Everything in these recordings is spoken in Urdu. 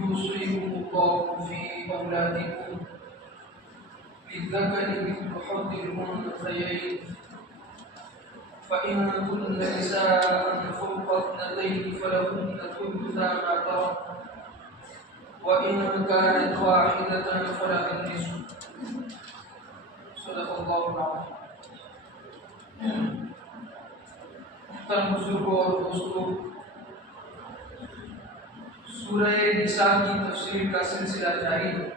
يوصيكم الله في أولادكم للذكر مثل حظ الأنثيين فإن كن نساء فوق اثنتين فلهن ثلث ما ترك وإن كانت واحدة فلها النصف. صدق الله العظيم. محترم بزرگوں اور دوستوں، سورہ نساء کی تفسیر کا سلسلہ جاری ہے۔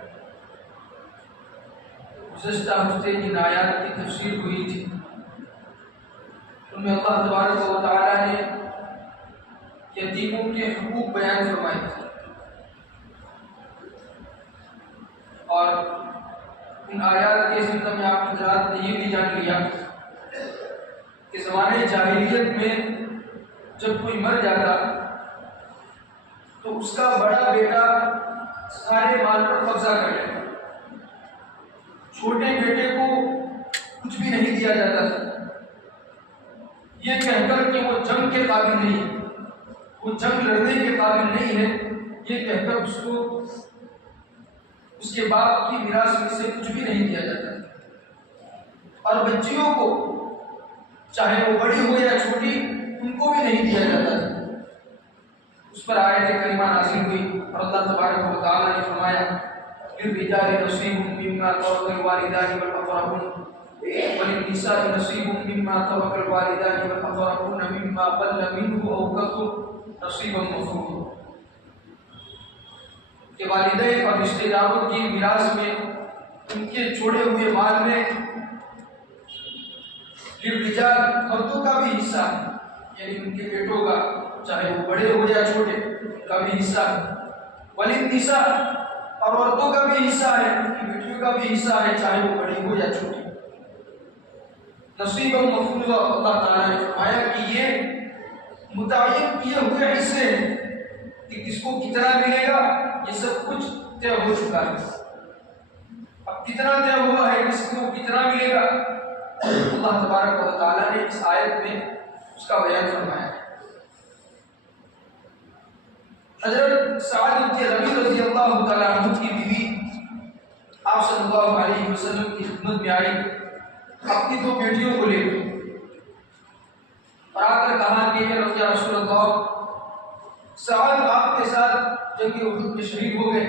گزشتہ ہفتے جن آیات کی تفسیر ہوئی تھی ان میں اللہ تبارک و تعالیٰ نے یتیموں کے حقوق بیان فرمائے تھے، اور ان آیات کے ذکر میں آپ حضرات نے یہ بھی جان لیا کہ زمانے جاہلیت میں جب کوئی مر جاتا تو اس کا بڑا بیٹا سارے مال پر قبضہ کر لیتا، چھوٹے بیٹے کو کچھ بھی نہیں دیا جاتا تھا، یہ کہہ کر کہ وہ جنگ کے قابل نہیں ہے، وہ جنگ لڑنے کے قابل نہیں ہے، یہ کہہ کر اس کو اس کے باپ کی میراث میں سے کچھ بھی نہیں دیا جاتا، اور بچیوں کو چاہے وہ بڑی ہو یا چھوٹی ان کو بھی نہیں دیا جاتا تھا۔ اس پر آیت کریمہ نازل ہوئی اور اللہ تبارک و تعالیٰ نے فرمایا للرجال نصیب مما ترک الوالدان والاقربون وللنساء نصیب مما ترک الوالدان والاقربون مما قل منه او كثر نصیبا مفروضا، کہ والدین اور رشتہ داروں کی میراث میں ان کے چھوڑے ہوئے مال میں للرجال مردوں کا بھی حصہ ہے، یعنی ان کے بیٹوں کا چاہے وہ بڑے ہو یا چھوٹے کا بھی حصہ ہے، وللنساء اور عورتوں کا بھی حصہ ہے، ان کی بیٹیوں کا بھی حصہ ہے چاہے وہ بڑی ہو یا چھوٹی۔ نصیبا مفروضا، اللہ تعالیٰ نے فرمایا کہ یہ متعین کیے ہوئے حصے ہیں کہ کس کو کتنا ملے گا، یہ سب کچھ طے ہو چکا ہے۔ اب کتنا طے ہوا ہے، کس کو کتنا ملے گا، اللہ تبارک و تعالیٰ نے اس آیت میں اس کا بیان فرمایا ہے۔ حضرت سعد بن ربیع رضی اللہ تعالیٰ عنہ کی بیوی آپ صلی اللہ علیہ وسلم کی خدمت میں آئی اپنی دو بیٹیوں کو لے کر، اور آ کر کہا کہ یا رسول اللہ، سعد آپ کے ساتھ جنگ احد میں شہید ہو گئے،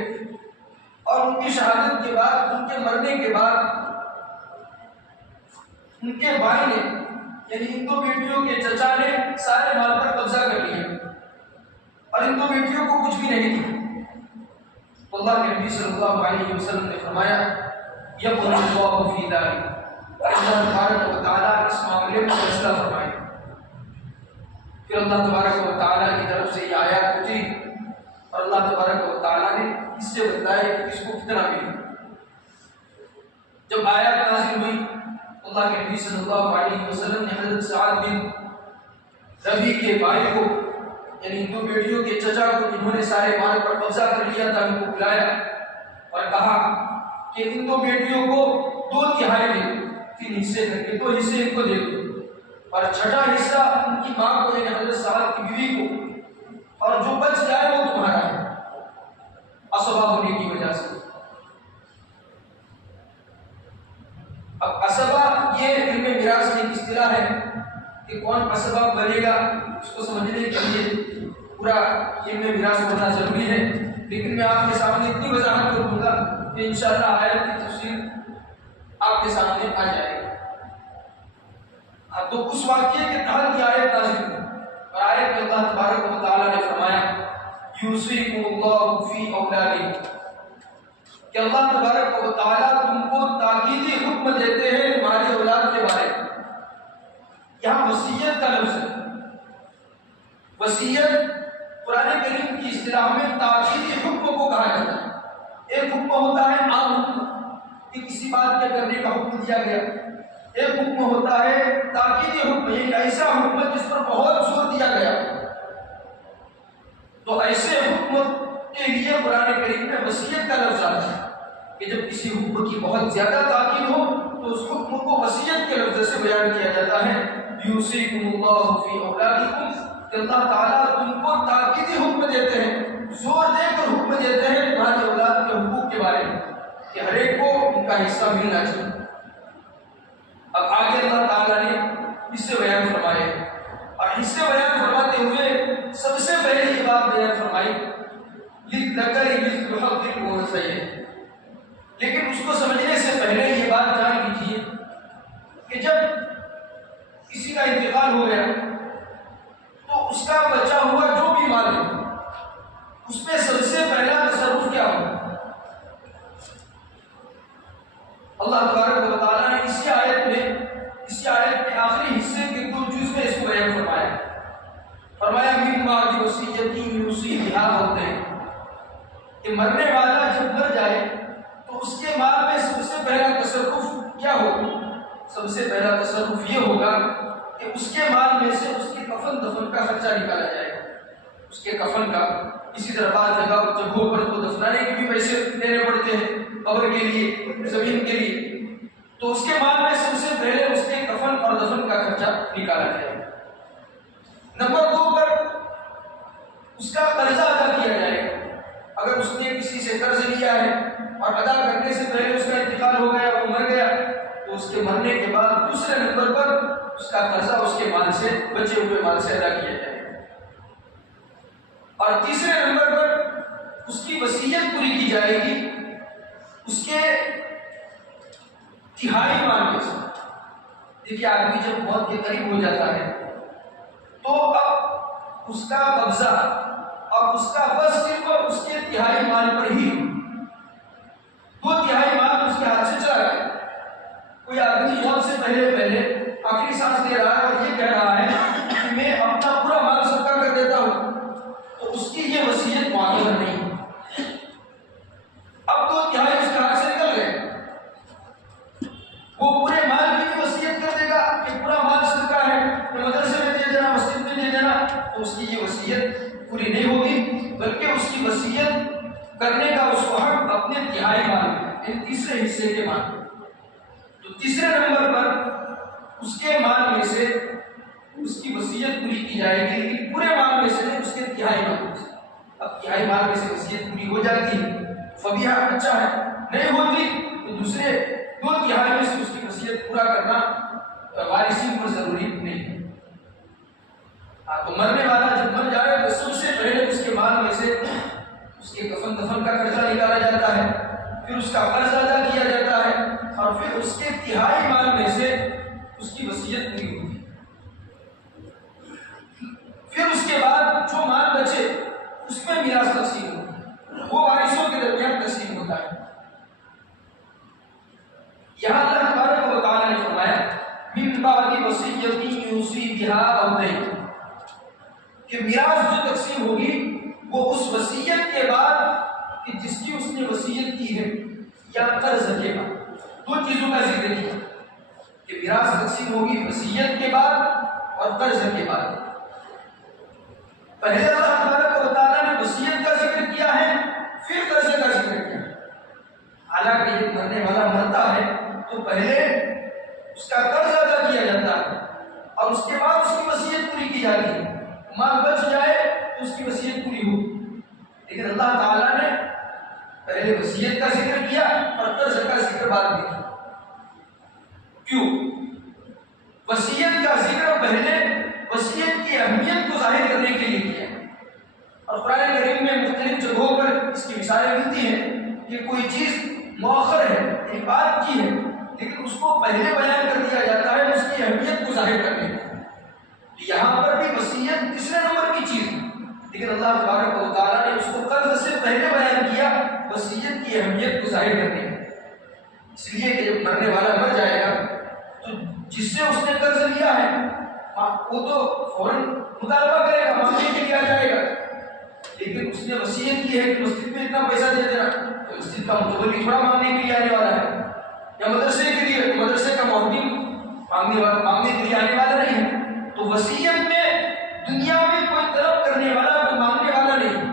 اور ان کی شہادت کے بعد، ان کے مرنے کے بعد ان کے بھائی نے یعنی ان دو بیٹیوں کے چچا نے سارے مال پر قبضہ کر لیا اور ان دو بیٹیوں کو کچھ بھی نہیں دیا۔ اللہ کے نبی صلی اللہ علیہ وسلم نے فرمایا یقول اللہ فی ذلک، اللہ تبارک و تعالیٰ اس معاملے میں فیصلہ فرمائے۔ پھر اللہ تبارک و تعالیٰ کی طرف سے یہ آیات اتری اور اللہ تبارک و تعالیٰ نے اس سے بتایا کہ اس کو کتنا ملے۔ جب آیات نازل ہوئی اللہ کے نبی صلی اللہ علیہ وسلم نے حضرت سعد بن ربیع کے بھائی کو یعنی ان دو بیٹیوں کے چچا کو جنہوں نے سارے مال پر قبضہ کر لیا تھا ان کو بلایا اور کہا کہ ان دو بیٹیوں کو 2/3 دے دو، 3 حصے کر کے 2 حصے ان کو دے دو، اور چھٹا حصہ ان کی ماں کو یعنی حضرت سعد کی بیوی کو، اور جو بچ جائے وہ تمہارا ہے عصبہ ہونے کی وجہ سے۔ اب عصبہ یہ علم میراث کی اصطلاح ہے کہ کون عصبہ بنے گا، اس کو سمجھنے کے لیے پورا علم میراث ہونا ضروری ہے، لیکن میں آپ کے سامنے اتنی وضاحت کر دوں گا کہ انشاءاللہ آیت کی تفصیل آپ کے سامنے آ جائے گی۔ تو اس واقعے کے تحت یہ آیت نازل ہوئی، اور آیت میں اللہ تبارک و تعالیٰ نے فرمایا یوصیکم اللہ فی اولادکم، کہ اللہ تبارک و تعالیٰ تم کو تاکیدی حکم دیتے ہیں تمہاری اولاد کے بارے میں۔ یہاں وصیت کا لفظ ہے، وصیت قرآن کریم کی اصطلاح میں تاکیدی حکم کو کہا جاتا ہے۔ ایک حکم ہوتا ہے عام حکم کہ کسی بات کے کرنے کا حکم دیا گیا، ایک حکم ہوتا ہے تاکیدی حکم، یعنی ایسا حکم جس پر بہت زور دیا گیا۔ تو ایسے حکم کے لیے قرآن کریم میں وصیت کا لفظ آتا ہے کہ جب کسی حکم کی بہت زیادہ تاکید ہو تو اس حکم کو وصیت کے لفظ سے بیان کیا جاتا ہے یوصیکم اللہ فی اولادکم، کہ اللہ تعالیٰ تم کو تاکیدی حکم دیتے ہیں، زور دے کر حکم دیتے کا حصہ ملنا چاہیے۔ اب آگے اللہ تعالیٰ نے حصے بیان فرمائے، اور حصے بیان فرماتے ہوئے سب سے پہلے یہ بات بیان فرمائی للذکر مثل حظ الانثیین۔ لیکن اس کو سمجھنے سے پہلے یہ بات جان لیجیے کہ جب کسی کا انتقال ہو گیا تو اس کا بچا ہوا جو بھی مال ہے اس میں سب سے پہلا تصرف کیا ہوگا؟ اللہ تبارک و تعالیٰ نے اسی آیت کے آخری حصے کے 2 جز میں اس کو بیان فرمایا من بعد وصیۃ یوصی بہا ہوتے ہیں کہ مرنے والا جب مر جائے تو اس کے مال میں سب سے پہلا تصرف کیا ہوگا؟ سب سے پہلا تصرف یہ ہوگا کہ اس کے مال میں سے اس کے کفن دفن کا خرچہ نکالا جائے گا، اس کے کفن کا۔ اسی طرح بعض جگہوں پر تو دفنانے کے بھی پیسے دینے پڑتے ہیں، قبر کے لیے، زمین کے لیے، تو اس کے مال میں سب سے پہلے اس کے کفن اور دفن کا خرچہ نکالا جائے گا۔ نمبر 2 پر اس کا قرضہ ادا کیا جائے گا۔ اگر اس نے کسی سے قرض لیا ہے اور ادا کرنے سے پہلے اس کا انتقال ہو گیا، وہ مر گیا، تو اس کے مرنے کے بعد دوسرے نمبر پر اس کا قرضہ اس کے مال سے، بچے ہوئے مال سے ادا کیا جائے گا۔ اور تیسرے نمبر پر اس کی وصیت پوری کی جائے گی اس کے تہائی مال میں سے۔ دیکھیے آدمی جب موت کے قریب ہو جاتا ہے تو اب اس کا قبضہ اور اس کا بس صرف اس کے تہائی مال پر ہی، 2 تہائی مال اس کے ہاتھ سے چلا گیا۔ کوئی آدمی موت سے پہلے آخری سانس لے رہا ہے اور یہ کہہ رہا ہے کہ میں اپنا پورا مال صدقہ کر دیتا ہوں، تو اس کی یہ وصیت معتبر نہیں۔ اب 2 تہائی اس کے ہاتھ سے نکل گئے، وہ پورے مال کی بھی وصیت کر دے گا کہ پورا مال صدقہ ہے، مدرسے میں دے دینا، مسجد میں دے دینا، تو اس کی یہ وصیت پوری نہیں ہوگی، بلکہ اس کی وصیت کرنے کا اس کو حق اپنے تہائی مال میں، تیسرے حصے کے مال میں۔ تو تیسرے نمبر پر اس کے مال میں سے اس کی وصیت پوری کی جائے گی، لیکن پورے مال میں سے نہیں، اس کے تہائی مال میں سے۔ اب تہائی مال میں سے وصیت پوری ہو جاتی ہے، فبیہا، اچھا ہے، نہیں ہوتی تو دوسرے 2 تہائی میں سے اس کی وصیت پورا کرنا وارثین پر ضروری نہیں ہے۔ تو مرنے والا جب مر جائے تو سب سے پہلے اس کے مال میں سے اس کے کفن دفن کا خرچہ نکالا جاتا ہے، پھر اس کا قرض ادا کیا جاتا ہے، اور پھر اس کے تہائی مال میں سے اس کی وصیت پوری ہوتی ہے۔ پھر اس کے بعد جو مال بچے اس میں میراث تقسیم ہوتا ہے، وہ وارثوں کے درمیان تقسیم ہوتا ہے۔ یہاں اللہ تبارک و تعالیٰ نے فرمایا من بعد وصیۃ یوصی بہا او دین، کہ میراث جو تقسیم ہوگی وہ اس وصیت کے بعد کہ جس کی اس نے وصیت کی ہے یا قرض کے بعد۔ 2 چیزوں کا ذکر کیا کہ میراث تقسیم ہوگی وصیت کے بعد اور قرض کے بعد۔ پہلے اللہ تبارک و تعالیٰ نے وصیت کا ذکر کیا ہے، پھر قرض کا ذکر کیا۔ حالانکہ جب مرنے والا مرتا ہے تو پہلے اس کا قرض ادا کیا جاتا ہے اور اس کے بعد اس کی وصیت پوری کی جاتی ہے۔ مال بچ جائے تو اس کی وصیت پوری ہو، لیکن اللہ تعالیٰ نے پہلے وصیت کا ذکر کیا اور قرض کا ذکر بعد میں کیا۔ کیوں؟ وصیت کا ذکر پہلے وصیت کی اہمیت کو ظاہر کرنے کے لیے کیا، اور قرآن کریم میں مختلف جگہوں پر اس کی مثالیں ملتی ہیں کہ کوئی چیز مؤخر ہے، ایک بات کی ہے، لیکن اس کو پہلے بیان کر دیا جاتا ہے اس کی اہمیت کو ظاہر کرنے کے لیے۔ یہاں پر بھی وصیت تیسرے نمبر کی چیز ہے، لیکن اللہ تبارک و تعالیٰ نے اس کو قرض سے پہلے بیان کیا وصیت کی اہمیت کو ظاہر کرنے کے لیے۔ اس لیے کہ جب مرنے والا مر جائے گا تو جس سے اس نے قرض لیا ہے وہ تو فوراً مطالبہ کرے گا، مانگنے کے لیے آ جائے گا، لیکن اس نے وصیت کی ہے کہ مسجد میں اتنا پیسہ دے دینا، تو مسجد کا متولی تھوڑا مانگنے کے لیے آنے والا ہے، یا مدرسے کے لیے مدرسے کا معلم مانگنے کے لیے آنے والا نہیں ہے۔ تو وصیت میں دنیا میں کوئی طلب کرنے والا، کوئی مانگنے والا نہیں،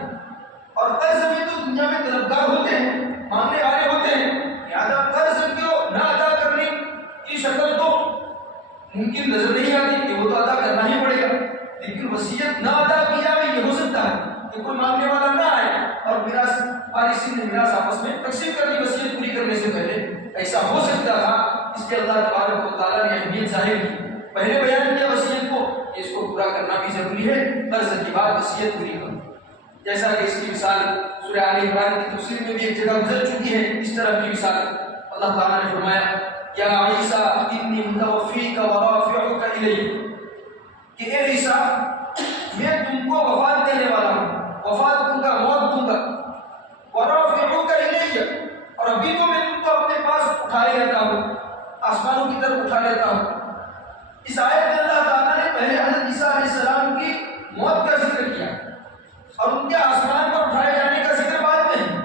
اور قرض میں تو دنیا میں طلبگار ہوتے ہیں، مانگنے والے ہوتے ہیں، لہٰذا قرض کو نہ ادا کرنے کی شکل تو ممکن نظر نہیں آتی کہ وہ تو ادا کرنا ہی پڑے گا، لیکن وصیت نہ ادا کی جائے یہ ہو سکتا ہے کہ کوئی مانگنے والا نہ آئے اور میراث وارثین نے میراث آپس میں تقسیم کر دی وصیت پوری کرنے سے پہلے، ایسا ہو سکتا تھا، اس کے اللہ تبارک و تعالیٰ نے اہمیت ظاہر کی. پہلے بیان کیا وصیت کو، اس کو پورا کرنا بھی ضروری ہے، قرض کے بعد وصیت پوری کرو. جیسا کہ اس کی مثال سورہ آل عمران کی تفسیر میں بھی ایک جگہ گزر چکی ہے. اس طرح کی مثال اللہ تعالیٰ نے فرمایا یا عیسیٰ انی متوفیک ورافعک الی، کہ اے عیسیٰ میں تم کو وفات دینے والا ہوں، وفات دوں گا، موت دوں گا. ورافعک الی، اور ابھی تو میں تم کو اپنے پاس اٹھائے لیتا ہوں، آسمانوں کی طرف اٹھا لیتا ہوں. اس آیت میں اللہ تعالیٰ نے پہلے حضرت عیسیٰ علیہ السلام کی موت کا ذکر کیا اور ان کے آسمان پر اٹھائے جانے کا ذکر بعد میں ہے.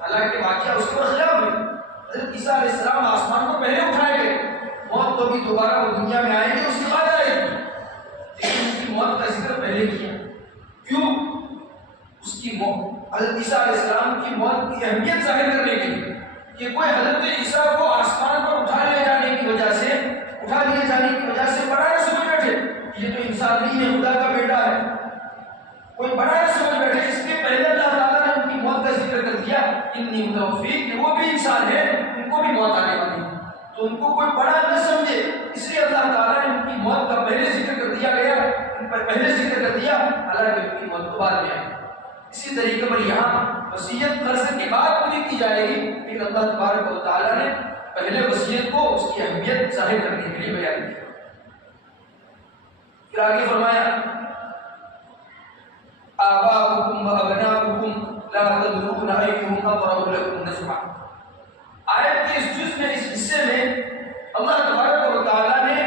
حالانکہ واقعہ اس کے خلاف ہے. حضرت عیسیٰ علیہ السلام آسمان کو پہلے اٹھائے گئے، موت تو بھی دوبارہ وہ دنیا میں آئیں گے، اس کے بعد آئے گی، لیکن اس کی موت کا ذکر پہلے کیا. کیوں؟ اس کی موت، حضرت عیسیٰ علیہ السلام کی موت کی اہمیت ظاہر کرنے کے لیے کہ کوئی حضرت عیسیٰ کو آسمان پر اٹھا لیے جانے کی وجہ سے بڑا نہ سمجھ بیٹھے یہ تو انسان نہیں ہے، خدا کا بیٹا ہے، کوئی بڑا نہ سمجھ بیٹھے. اس کے پہلے اللہ تعالیٰ نے ان کی موت کا ذکر کر دیا انی متوفیک، کہ وہ بھی انسان ہے، ان کو بھی موت آنے والی ہے، تو ان کو کوئی بڑا نہ سمجھے، اس لیے اللہ تعالیٰ نے ان کی موت کا پہلے ذکر کر دیا گیا، ان پر پہلے ذکر کر دیا، حالانکہ ان کی موت تو بعد میں آئی. اسی طریقے پر یہاں وصیت قرض کے بعد پوری کی جائے گی، لیکن اللہ تبارک و تعالیٰ نے پہلے وصیت کو اس کی اہمیت ظاہر کرنے کے لیے بیان کیا. پھر آگے فرمایا آباؤکم و ابناؤکم لا تدرون ایہم اقرب لکم نسبا. آیت کے اس جز میں، اس حصے میں اللہ تبارک و تعالیٰ نے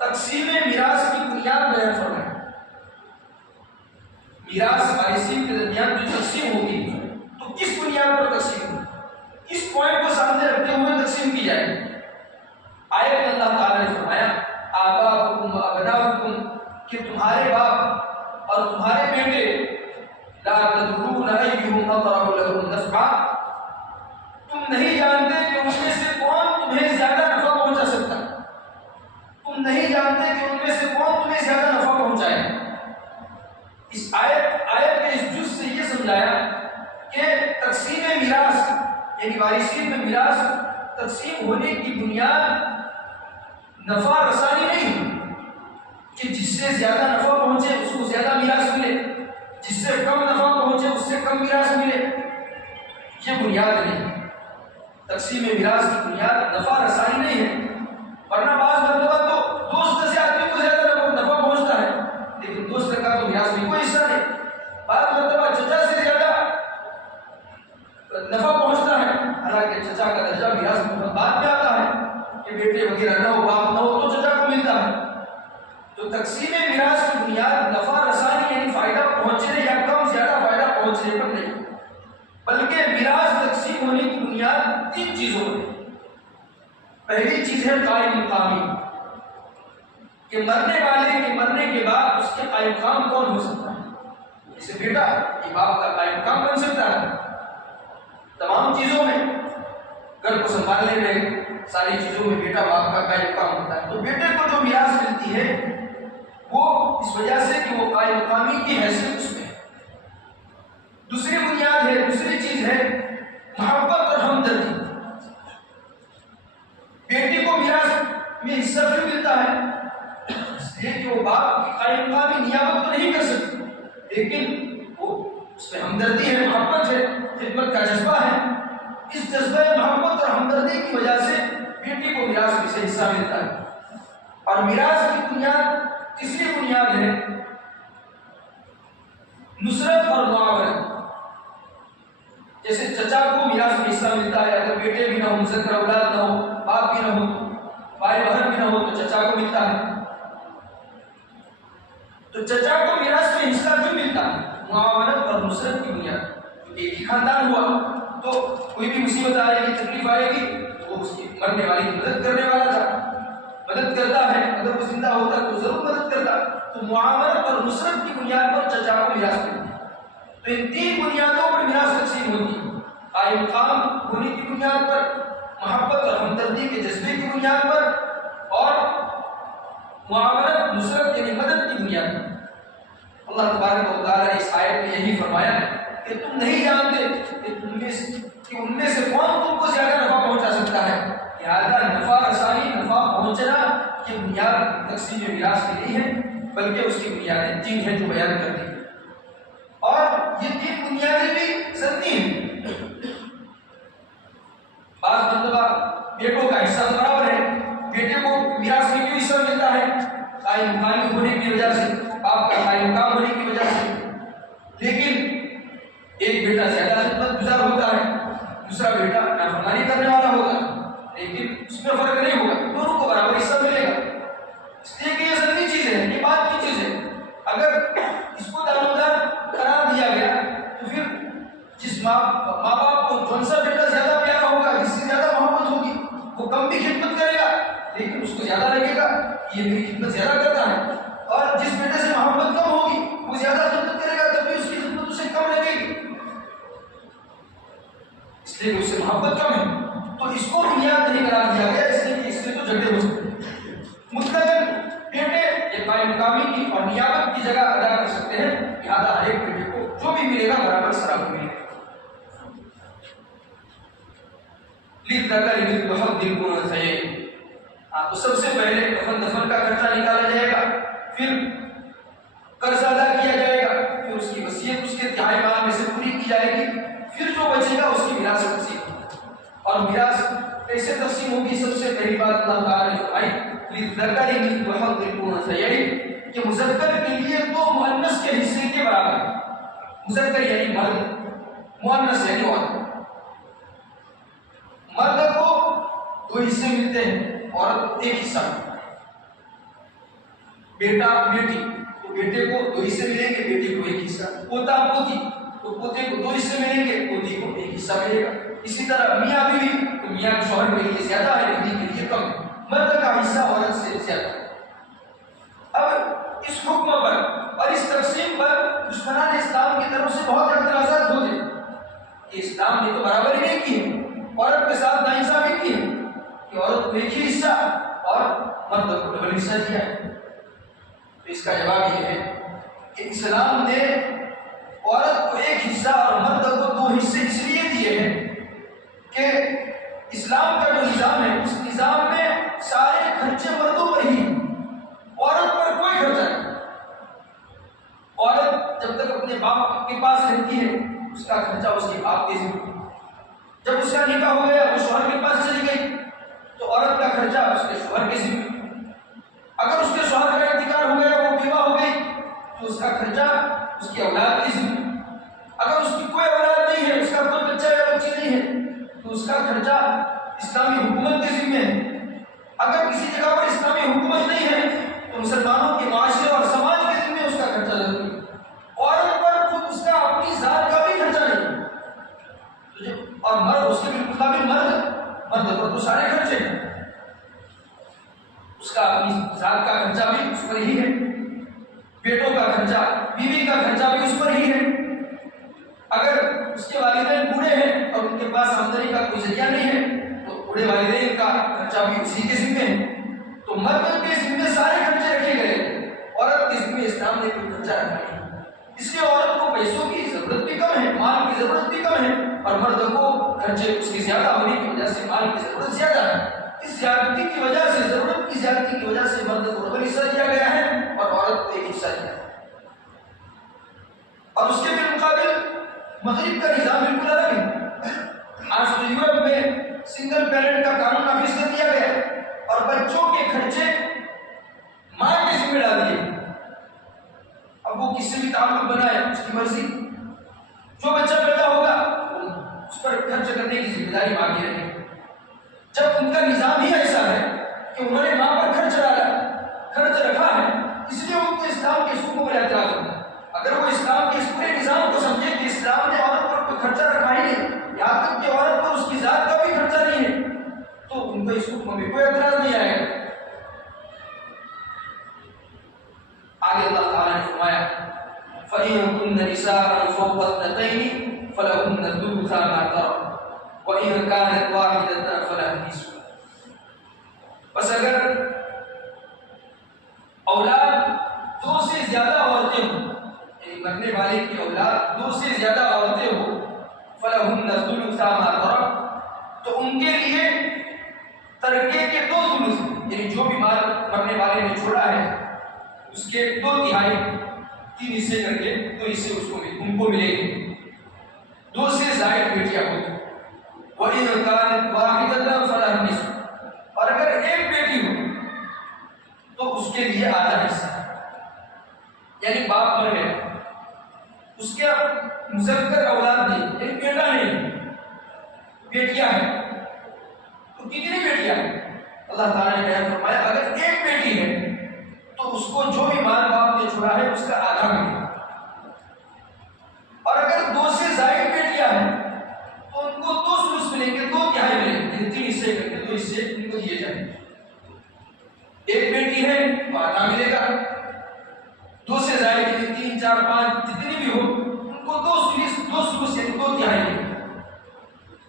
تقسیم میراث کی بنیاد بیان فرمائی. میراث وارثین کے درمیان جو تقسیم ہوگی تو کس بنیاد پر تقسیم ہوگی، اس پوائنٹ کو سامنے رکھتے ہوئے تقسیم کی جائے گی. آیت میں اللہ تعالیٰ نے فرمایا آباؤکم و ابناؤکم، کہ تمہارے باپ اور تمہارے بیٹے لا تدرون ایہم اقرب لکم نسبا، تم نہیں جانتے کہ ان میں سے کون تمہیں زیادہ نفع پہنچا سکتا ہے، تم نہیں جانتے کہ ان میں سے کون تمہیں زیادہ نفع پہنچائے. اس آیت میں اس جز سے یہ سمجھایا کہ تقسیم میراث یعنی وارثین میں میراث تقسیم ہونے کی بنیاد نفع رسانی نہیں ہے کہ جس سے زیادہ نفع پہنچے اس کو زیادہ میراث ملے، جس سے کم نفع پہنچے اس سے کم میراث ملے، یہ بنیاد نہیں. تقسیم میراث کی بنیاد نفع رسانی نہیں ہے، ورنہ بعض مرتبہ تو دوست سے آدمی کو زیادہ نفع پہنچتا ہے لیکن دوست کا تو میراث میں کوئی حصہ نہیں. بعض مرتبہ چچا سے زیادہ نفع پہنچتا ہے، حالانکہ چچا کا درجہ میراث میں بعد میں آتا ہے کہ بیٹے وغیرہ نہ ہو، باپ نہ ہو تو چچا کو ملتا ہے. تو تقسیم میراث کی بنیاد نفع رسانی یعنی فائدہ پہنچنے یا کم زیادہ فائدہ پہنچنے پر نہیں، بلکہ میراث تقسیم ہونے کی بنیاد 3 چیزوں پر. پہلی چیز ہے قائم مقامی، کہ مرنے والے کے مرنے کے بعد اس کے قائم مقام کون ہو سکتا ہے. جیسے بیٹا یہ باپ کا قائم مقام بن سکتا ہے تمام چیزوں میں، گھر کو سنبھالنے میں، ساری چیزوں میں بیٹا باپ کا قائم مقام ہوتا ہے. تو بیٹے کو جو میراث ملتی ہے وہ اس وجہ سے کہ وہ قائم مقامی کی حیثیت اس میں ہے. دوسری بنیاد ہے، دوسری چیز ہے محبت اور ہمدردی. بیٹی کو میراث میں حصہ کیوں ملتا ہے؟ اس لیے کہ وہ باپ کی قائم مقامی نیابت تو نہیں کر سکتی، لیکن وہ اس میں ہمدردی ہے، محبت ہے، خدمت کا جذبہ ہے. اس جذبہ محبت اور ہمدردی کی وجہ سے بیٹی کو میراث میں سے حصہ ملتا ہے. اور میراث کی بنیاد تیسری بنیاد ہے نصرت اور معاونت. جیسے چچا کو میراث میں حصہ ملتا ہے، اگر بیٹے بھی نہ ہو، مذکر اولاد نہ ہو، باپ بھی نہ ہو، بھائی بہن بھی نہ ہو تو چچا کو ملتا ہے. تو چچا کو میراث میں حصہ کیوں ملتا ہے؟ معاونت اور نصرت کی بنیاد. ایک ہی خاندان ہوا تو کوئی بھی مصیبت آئے گی، تکلیف آئے گی تو وہ اس کی مرنے والی کی مدد کرنے والا تھا، مدد کرتا ہے. اگر وہ زندہ ہوتا تو ضرور مدد کرتا. تو معاونت اور نصرت کی بنیاد پر چچا کو میراث ملتی ہے. تو ان 3 بنیادوں پر میراث تقسیم ہوتی ہے، قائم مقام ہونے کی بنیاد پر، محبت اور ہمدردی کے جذبے کی بنیاد پر، اور معاونت نصرت یعنی مدد کی بنیاد پر. اللہ تبارک و تعالیٰ نے اس آیت میں یہی فرمایا کہ تم نہیں جانتے کہ کہ ان میں سے کون تم کو زیادہ نفع پہنچا سکتا ہے. لہٰذا نفع رسانی، نفع پہنچنا، یہ بنیاد تقسیم میراث کی نہیں ہے، بلکہ اس کی بنیادیں 3 ہیں جو بیان کر دی. اور یہ 3 بنیادیں بھی سنتی ہیں. بعض مرتبہ بیٹوں کا حصہ تو برابر ہے، بیٹے کو میراث میں کیوں حصہ ملتا ہے؟ قائم مقامی ہونے کی وجہ سے، باپ کا قائم مقام ہونے کی وجہ سے. لیکن ایک بیٹا زیادہ خدمت گزار ہوتا ہے، دوسرا بیٹا نافرمانی کرنے والا ہوگا، لیکن اس میں فرق نہیں ہوگا، دونوں کو برابر حصہ ملے گا. اس لیے کہ یہ ضروری چیز ہے، یہ بات کی چیز ہے. اگر اس کو دارمدار قرار دیا گیا تو پھر جس ماں باپ کو جون سا بیٹا زیادہ پیارا ہوگا، جس سے زیادہ محبت ہوگی، وہ کم بھی خدمت کرے گا، لیکن اس کو زیادہ لگے گا یہ میری خدمت زیادہ کرتا ہے. اور جس بیٹے سے محبت کم ہوگی وہ زیادہ خدمت کرے گا، تب بھی اس کی خدمت اسے کم لگے گی، اس لیے کہ اس سے محبت کم ہے. تو اس کو بنیاد نہیں قرار دیا گیا، اس لیے کہ اس سے تو جھگڑے ہو سکتے ہیں. مطلقاً بیٹے یہ قائم مقامی کی اور نیابت کی جگہ ادا کر سکتے ہیں. لہٰذا ہر ایک بیٹے کو جو بھی ملے گا برابر سراب ملے گا. لِلذَّكَرِ مِثْلُ حَظِّ الْأُنثَيَيْنِ. تو سب سے پہلے دفن کا خرچہ نکالا جائے گا، پھر قرض ادا کیا جائے گا، پھر اس کی وصیت اس کے تہائی مال میں سے پوری کی جائے گی، پھر جو بچے گا اس کی میراث تقسیم ہوگی. اور میراث کیسے تقسیم ہوگی؟ سب سے پہلی بات اللہ تعالیٰ نے فرمائی لِلذَّكَرِ مِثْلُ حَظِّ الْأُنثَيَيْنِ کہ مذکر کے لیے 2 مؤنث کے حصے کے برابر ہے. مذکر یعنی مرد، مؤنث یعنی عورت. مرد کو 2 حصے ملتے ہیں، عورت کو 1 حصہ ملتا ہے. بیٹا بیٹی تو بیٹے کو 2 حصے ملیں گے، بیٹی کو 1 حصہ. پوتا پوتی تو پوتے کو 2 حصے ملیں گے، پوتی کو 1 حصہ ملے گا. اسی طرح میاں بیوی تو میاں شوہر کے لیے زیادہ ہے، بیوی کے لیے کم ہے. مرد کا حصہ عورت سے زیادہ ہے. اب اس حکم پر اور اس تقسیم پر دشمنان اسلام کی طرف سے بہت اعتراضات ہوتے کہ اسلام نے تو برابری نہیں کی ہے، عورت کے ساتھ ناانصافی کی ہے کہ عورت کو 1 ہی حصہ اور مرد کو ڈبل حصہ دیا ہے. تو اس کا جواب یہ ہے کہ اسلام نے عورت کو 1 حصہ اور مرد کو 2 حصے اس لیے دیے ہیں کہ اسلام کا جو نظام ہے اس نظام میں سارے خرچے مردوں پر ہی، عورت پر کوئی خرچہ نہیں. عورت جب تک اپنے باپ کے پاس رہتی ہے اس کا خرچہ اس کے باپ کے ذمہ. جب اس کا نکاح ہو گیا وہ شوہر کے پاس چلی گئی تو عورت کا خرچہ اس کے شوہر کے ذمہ. اگر اس کے شوہر کا انتقال ہو گیا، وہ بیوہ ہو گئی تو اس کا خرچہ اس کی اولاد کے ذمہ. اگر اس کی کوئی اولاد نہیں ہے، اس کا کوئی بچہ یا بچی نہیں ہے تو اس کا خرچہ اسلامی حکومت کے ذمہ ہے. اگر کسی جگہ پر اسلامی حکومت نہیں ہے تو مسلمانوں کے معاشرے اور سماج کے ذمہ اس کا خرچہ ضروری ہے. عورت پر خود اس کا اپنی ذات کا بھی خرچہ نہیں ہے. اور مرد اس کے بالمقابل مرد پر تو سارے خرچے ہیں، اس کا اپنی ذات کا خرچہ بھی اس پر ہی ہے، بیٹوں کا خرچہ، بیوی کا خرچہ بھی اس پر ہی ہے. اگر اس کے والدین بوڑھے ہیں اور ان کے پاس آمدنی کا کوئی ذریعہ نہیں ہے تو بوڑھے والدین کا خرچہ بھی اسی کے ذمہ ہے. تو مرد کے ذمہ سارے خرچے رکھے گئے، عورت کے ذمہ اسلام نے کوئی خرچہ رکھا نہیں. اس لیے عورت کو پیسوں کی ضرورت بھی کم ہے، مال کی ضرورت بھی کم ہے، اور مرد کو خرچے اس کی زیادہ ہونے کی وجہ سے مال کی ضرورت زیادہ ہے. اس زیادتی کی وجہ سے، ضرورت کی زیادتی کی وجہ سے مرد کو ڈبل حصہ دیا گیا ہے اور عورت کو 1 حصہ دیا ہے. اور اس کے بالمقابل مغرب کا نظام بالکل الگ ہے. آج تو یورپ میں سنگل پیرنٹ کا قانون نافذ کر دیا گیا اور بچوں کے خرچے ماں کے ذمہ ڈال دیے. اب وہ کس سے بھی تعلق بنائے اس کی مرضی، جو بچہ پیدا ہوگا اس پر خرچ کرنے کی ذمہ داری ماں کی رہے. جب ان کا نظام ہی ایسا ہے کہ انہوں نے ماں پر خرچ رکھا ہے، اس لیے ان کو اسلام کے حکم پر اعتراض ہوتا ہے. اگر وہ اسلام کے اس پورے نظام کو سمجھے کہ اسلام نے عورت پر کوئی خرچہ رکھا ہی نہیں، یہاں تک کہ عورت پر اس کی ذات کا بھی خرچہ نہیں ہے، تو ان کو اس حکم میں کوئی اعتراض نہیں آئے گا. آگے اللہ تعالیٰ نے فرمایا فَإِن كُنَّ نِسَاءً فَوْقَ اثْنَتَيْنِ فَلَهُنَّ الثُّلُثَا مَا تَرَكَ وَإِن كَانَتْ وَاحِدَةً فَلَهَا النِّصْفُ. بس اگر اولاد 2 سے زیادہ عورتیں ہوں، مرنے والے کی اولاد 2 سے زیادہ عورتیں ہوں، فلہن الثلث ما ترک، تو ان کے لیے ترکے کے 2 ثلث، یعنی جو بھی مال مرنے والے نے چھوڑا ہے اس کے 2/3 3 حصے کر کے 2 حصے ان کو ملے گے، 2 سے زائد بیٹیاں ہو تو وَإِنْ كَانَتْ وَاحِدَةً فَلَهَا النِّصْفُ، اور اگر ایک بیٹی ہو تو اس کے لیے آدھا حصہ، یعنی باپ مر گیا، اس کے مذکر اولاد نہیں، یعنی بیٹا نہیں، بیٹیاں ہیں، تو کتنی بیٹیاں ہیں؟ اللہ تعالیٰ نے بیان فرمایا اگر ایک بیٹی ہے تو اس کو جو بھی مال باپ نے چھوڑا ہے اس کا آدھا ملے گا، اور اگر 2 سے زائد بیٹیاں ہیں تو ان کو 2 ثلث ملیں گے، 2/3 ملیں گے، یعنی 3 حصے کر کے 2 حصے ان کو دیے جائیں گے۔ ایک بیٹی ہے تو آدھا ملے گا، 2 سے زائد یعنی 3 4 5 جتنی بھی ہو ان کو 2 ثلث یعنی 2/3 ملے گا۔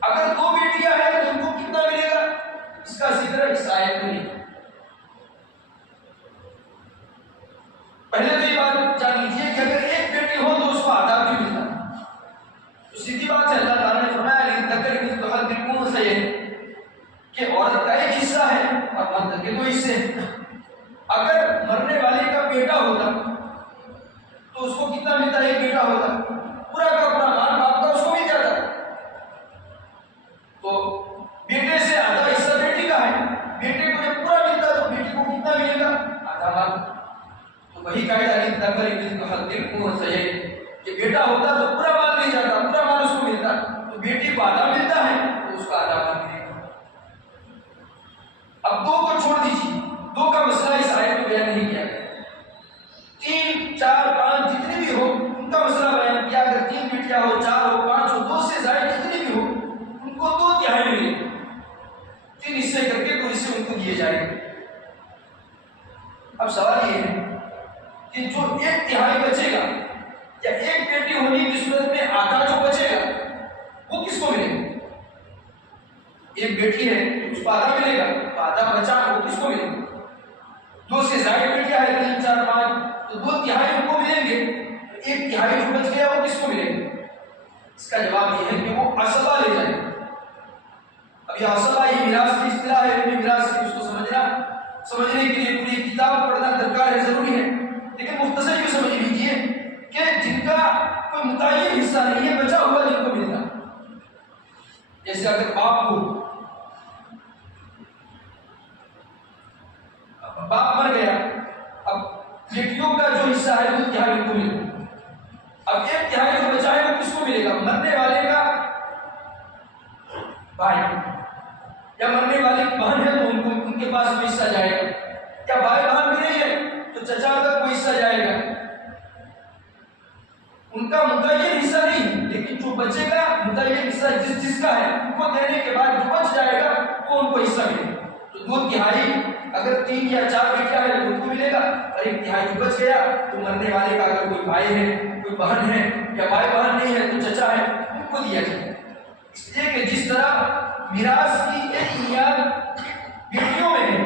اگر 2 بیٹیاں ہیں تو ان کو کتنا ملے گا؟ اس کا ذکر اس آیت میں نہیں۔ پہلے تو یہ بات جان لیجیے کہ اگر ایک بیٹی ہو تو اس کو آدھا بھی ملتا ہے، تو سیدھی بات ہے اللہ تعالیٰ نے فرمایا للذکر مثل حظ الانثیین کہ عورت کا ایک حصہ ہے اور مرد کے 2 حصے ہیں۔ اگر مرنے والے کا بیٹا ہوتا تو اس کو کتنا ملتا؟ ایک بیٹا ہوتا، پورا کا پورا مال باپ کا اس کو مل جاتا، تو بیٹے سے آدھا حصہ بیٹی کا ہے، بیٹے کو جب پورا ملتا تو بیٹی کو کتنا ملے گا؟ آدھا مال۔ تو وہی قاعدہ للذکر مثل حظ الانثیین کہ بیٹا ہوتا تو پورا مال مل جاتا، پورا مال اس کو ملتا، تو بیٹی کو آدھا ملتا ہے تو اس کا آدھا مال ملے گا۔ اب 2 کو چھوڑ دیجیے، 2 کا مسئلہ اس آیت میں بیان نہیں کیا گیا، 3 4 5 جتنے بھی ہو ان کا مسئلہ بیان کیا، اگر 3 بیٹیاں ہو 4 ہو 5 ہو 2 سے زائد جتنے بھی ہو ان کو 2/3 ملے، 3 حصے کر کے 2 حصے ان کو دیے جائیں گے۔ اب سوال یہ ہے کہ جو 1/3 بچے گا یا ایک بیٹی ہونے کی صورت میں آدھا جو بچے گا وہ کس کو ملے گا؟ ایک بیٹی ہے تو اس کو آدھا ملے گا، تو آدھا بچا وہ کس کو ملے گا؟ 2 سے زائد بیٹیاں ہے 3 4 5 تو 2/3 ان کو ملیں گے، 1/3 جو بچ گیا وہ کس کو ملے گا؟ اس کا جواب یہ ہے کہ وہ عصبہ لے جائے گا۔ اب یہ عصبہ یہ میراث کی اصطلاح ہے، اپنے میراث کی اس کو سمجھنے کے لیے پوری کتاب پڑھنا درکار ہے، ضروری ہے، لیکن مختصر یہ سمجھ لیجیے کہ جن کا کوئی متعین حصہ نہیں ہے بچا ہوا جن کو ملتا، جیسے اگر باپ ہو، باپ مر گیا، اب بیٹیوں کا جو حصہ ہے 2/3 ان کو ملے گا، اب 1/3 جو بچا ہے وہ کس کو ملے گا؟ مرنے والے کا بھائی یا مرنے والی بہن ہے تو ان کے پاس کوئی حصہ جائے گا، یا بھائی بہن بھی نہیں ہے تو چچا کا کوئی حصہ جائے گا، ان کا متعین حصہ نہیں، لیکن جو بچے گا متعین حصہ جس کا ہے ان کو دینے کے بعد جو بچ جائے گا وہ ان کو حصہ ملے گا۔ تو 2/3 اگر 3 یا 4 بیٹیاں ہیں تو ان کو ملے گا، اور 1/3 جو بچ گیا تو مرنے والے کا اگر کوئی بھائی ہے کوئی بہن ہے یا بھائی بہن نہیں ہے تو چچا ہے ان کو دیا جائے گا۔ اس لیے کہ جس طرح میراث کی ایک بنیاد بیٹیوں میں ہے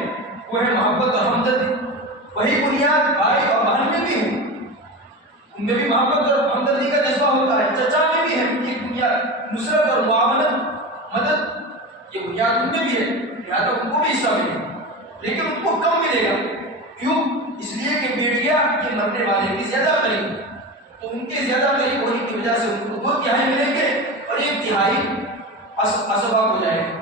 وہ ہے محبت اور ہمدردی، وہی بنیاد بھائی اور بہن میں بھی ہے، ان میں بھی محبت اور ہمدردی کا جذبہ ہوتا ہے، چچا میں بھی ہے، یہ بنیاد نصرت اور معاونت مدد یہ بنیاد ان میں بھی ہے، لہٰذا ان کو بھی حصہ ملے گا، لیکن ان کو کم ملے گا، کیوں؟ اس لیے کہ بیٹیاں یہ مرنے والے کی زیادہ قریب، تو ان کے زیادہ قریب ہونے کی وجہ سے ان کو 2/3 ملیں گے اور 1/3 عصبہ ہو جائے گا۔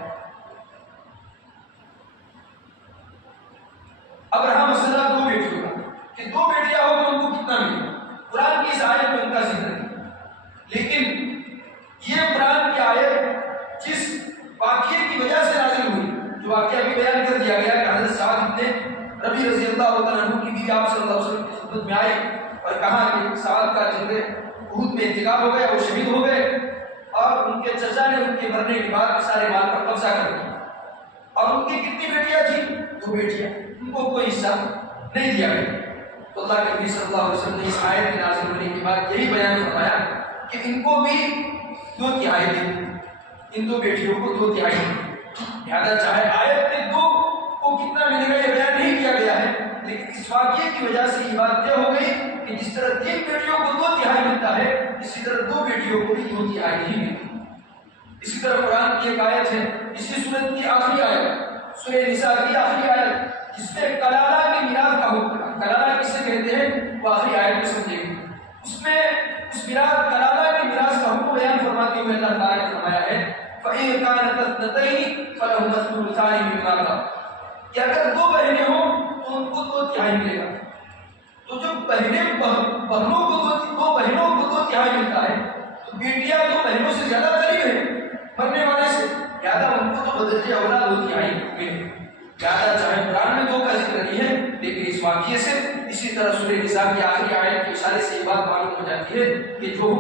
اب رہا مسئلہ 2 بیٹیوں کا کہ 2 بیٹیاں ہو تو ان کو کتنا ملے گا؟ قرآن کی اس آیت میں ان کا ذکر ہے، لیکن یہ قرآن کی آیت جس واقعے کی وجہ سے نازل ہوئی، جو واقعہ بھی بیان کر دیا گیا کہ حضرت سعد بن ربیع رضی اللہ عنہ کی بیوی آپ صلی اللہ علیہ وسلم کی خدمت میں آئے اور کہا کہ سعد کا جنگ احد میں انتقال ہو گیا، وہ شہید ہو گئے، اور ان کے چچا نے ان کے مرنے کے بعد سارے مال پر قبضہ کر دیا، اور ان کی کتنی بیٹیاں تھیں؟ 2 بیٹیاں، ان کو کوئی حصہ نہیں دیا گیا۔ تو اللہ کے نبی صلی اللہ علیہ وسلم نے اس آیت میں نازل ہونے کے بعد یہی بیان فرمایا کہ ان کو بھی 2/3 دیں، ان 2 بیٹیوں کو 2/3 دیں، لہٰذا چاہے آیت میں 2 کو کتنا ملے گا یہ بیان نہیں کیا گیا ہے، لیکن اس واقعے کی وجہ سے یہ بات طے ہو گئی کہ جس طرح 3 بیٹیوں کو 2/3 ملتا ہے اسی طرح 2 بیٹیوں کو بھی 2/3 ہی ملتا ہے۔ اسی طرح قرآن کی ایک آیت ہے اسی سورت کی آخری آیت سورہ نساء کی آخری آیت جس میں کلالہ کے میراث کا حکم ہے. کلالہ کسے کہتے ہیں وہ آخری آیت میں سمجھیں گے. اس میں اس میراث کلالہ کے میراث کا حکم بیان فرماتے ہوئے اللہ تعالیٰ نے فرمایا ہے فَإِن كَانَتْ اثْنَتَيْنِ فَلَهُمَا الثُّلُثَانِ مِمَّا تَرَكَ کہ اگر دو بہنیں ہوں تو ان کو 2/3 ملے گا. تو جو بہنوں کو 2/3 ملتا ہے تو بیٹیاں تو بہنوں سے زیادہ قریب ہیں مرنے والے سے زیادہ ان کو تو بدرجہ اولا 2/3 ملے. زیادہ چاہے قرآن میں 2 کا ذکر نہیں ہے لیکن اس واقعے سے اسی طرح سورہ نساء کی آخری آیت کے اشارے سے یہ بات معلوم ہو جاتی ہے کہ جو